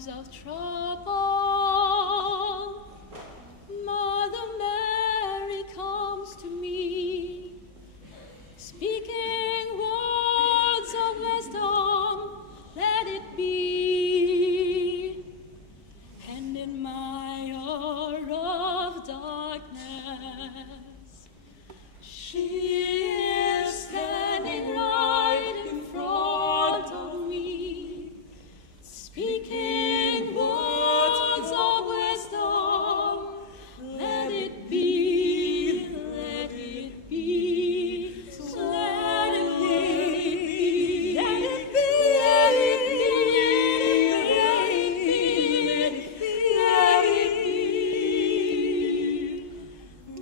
times of trouble, Mother Mary comes to me, speaking words of wisdom, let it be. And in my hour of darkness, she is standing right in front of me, speaking words of wisdom, let it be, let it be, so let it be, let it be, let it be, let it be,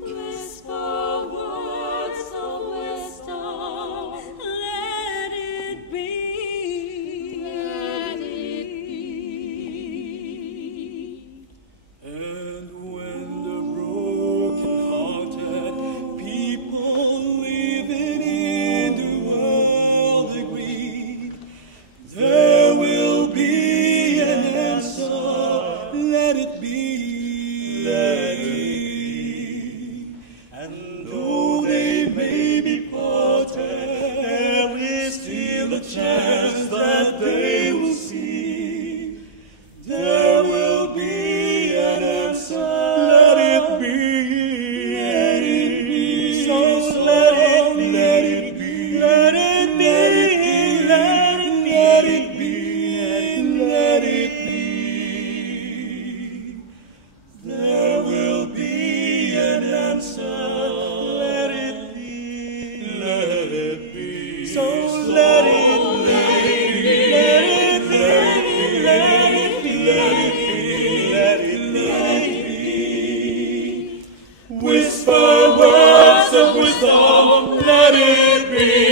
whisper words of wisdom, let it be, let it be. And when the broken-hearted people living in the world agree, there will be an answer. Let it be, let it be. And though they may be parted, there is still a chance that they will see. There will be an answer. Let it be. Let it be. So let it be. Let it be. Let it be. Let it be. Let it be. There will be an answer. Let it be. Let it be. So let it be. Let it be. Let it be. Let it be. Let it be. Whisper words of wisdom. Let it be.